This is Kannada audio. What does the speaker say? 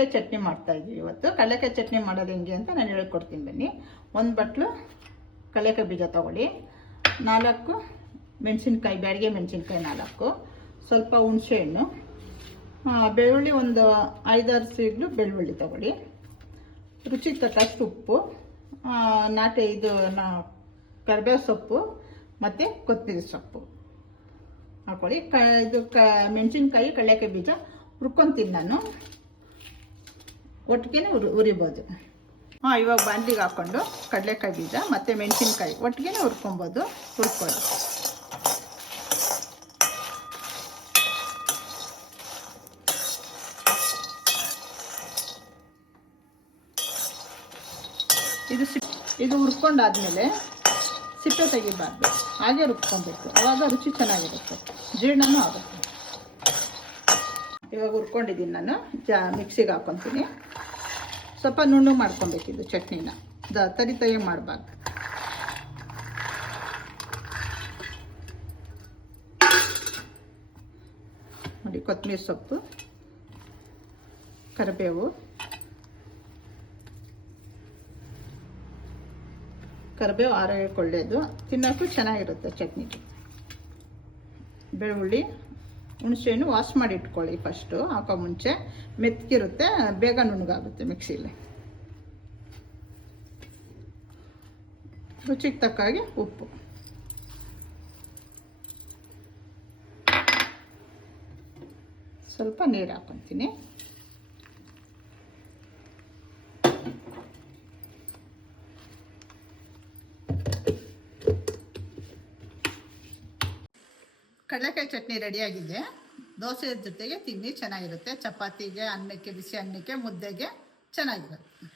ಕಡಲೆಕಾಯಿ ಚಟ್ನಿ ಮಾಡ್ತಾಯಿದ್ದೀವಿ ಇವತ್ತು. ಕಡಲೆಕಾಯಿ ಚಟ್ನಿ ಮಾಡೋದು ಹೆಂಗೆ ಅಂತ ನಾನು ಹೇಳ್ಕೊಡ್ತೀನಿ ಬನ್ನಿ. 1 ಬಟ್ಲು ಕಡಲೆಕಾಯಿ ಬೀಜ ತೊಗೊಳ್ಳಿ, 4 ಮೆಣಸಿನ್ಕಾಯಿ, ಬ್ಯಾಡಿಗೆ ಮೆಣಸಿನ್ಕಾಯಿ 4, ಸ್ವಲ್ಪ ಹುಣಸೆಹಣ್ಣು, ಬೆಳ್ಳುಳ್ಳಿ ಒಂದು 5-6 ಸೀಡ್ಲು ಬೆಳ್ಳುಳ್ಳಿ ತೊಗೊಳ್ಳಿ, ರುಚಿಗೆ ತಕ್ಕಷ್ಟು ಉಪ್ಪು, ಕರಿಬೇವು ಸೊಪ್ಪು ಮತ್ತು ಕೊತ್ತಂಬರಿ ಸೊಪ್ಪು ಹಾಕೊಳ್ಳಿ. ಮೆಣಸಿನ್ಕಾಯಿ ಕಡಲೆಕಾಯಿ ಬೀಜ ಹುರ್ಕೊತೀನಿ ನಾನು, ಒಟ್ಟಿಗೆ ಹುರಿಬೋದು. ಇವಾಗ ಬಾಣಲಿಗೆ ಹಾಕ್ಕೊಂಡು ಕಡಲೆಕಾಯಿ ಬೀಜ ಮತ್ತು ಮೆಣಸಿನ್ಕಾಯಿ ಒಟ್ಟಿಗೆ ಹುರ್ಕೊಬೋದು. ಹುರ್ಕೊಳ್ಳಿ. ಇದು ಹುರ್ಕೊಂಡಾದ್ಮೇಲೆ ಸಿಪ್ಪೆ ತೆಗಿಬಾರ್ದು, ಹಾಗೆ ರುಬ್ಕೊಬೇಕು. ಆವಾಗ ರುಚಿ ಚೆನ್ನಾಗಿರುತ್ತೆ, ಜೀರ್ಣನೂ ಆಗುತ್ತೆ. ಇವಾಗ ಹುರ್ಕೊಂಡಿದ್ದೀನಿ ನಾನು, ಮಿಕ್ಸಿಗೆ ಹಾಕ್ಕೊತೀನಿ. ಸ್ವಲ್ಪ ನುಣ್ಣಗೆ ಮಾಡ್ಕೊಬೇಕಿದ್ದು ಚಟ್ನಿನ, ತರಿ ಮಾಡಬಾರ್ದು. ನೋಡಿ, ಕೊತ್ತಂಬರಿ ಸೊಪ್ಪು, ಕರಿಬೇವು ಆರೋಗ್ಯಕ್ಕೆ ಒಳ್ಳೆಯದು, ತಿನ್ನೋಕ್ಕೂ ಚೆನ್ನಾಗಿರುತ್ತೆ ಚಟ್ನಿಗೆ. ಬೆಳ್ಳುಳ್ಳಿ, ಹುಣಸೆಹಣ್ಣು ವಾಶ್ ಮಾಡಿ ಇಟ್ಕೊಳ್ಳಿ ಫಸ್ಟು, ಹಾಕೋ ಮುಂಚೆ. ಮೆತ್ತಗಿರುತ್ತೆ, ಬೇಗ ನುಣ್ಣಗಾಗುತ್ತೆ ಮಿಕ್ಸಿಲಿ. ರುಚಿಗೆ ತಕ್ಕ ಹಾಗೆ ಉಪ್ಪು, ಸ್ವಲ್ಪ ನೀರು ಹಾಕ್ಕೊತೀನಿ. ಕಡಲೆಕಾಯಿ ಚಟ್ನಿ ರೆಡಿಯಾಗಿದೆ. ದೋಸೆ ಜೊತೆಗೆ ತಿನ್ನಿ, ಚೆನ್ನಾಗಿರುತ್ತೆ. ಚಪಾತಿಗೆ, ಅನ್ನಕ್ಕೆ, ಬಿಸಿ ಅನ್ನಕ್ಕೆ, ಮುದ್ದೆಗೆ ಚೆನ್ನಾಗಿರುತ್ತೆ.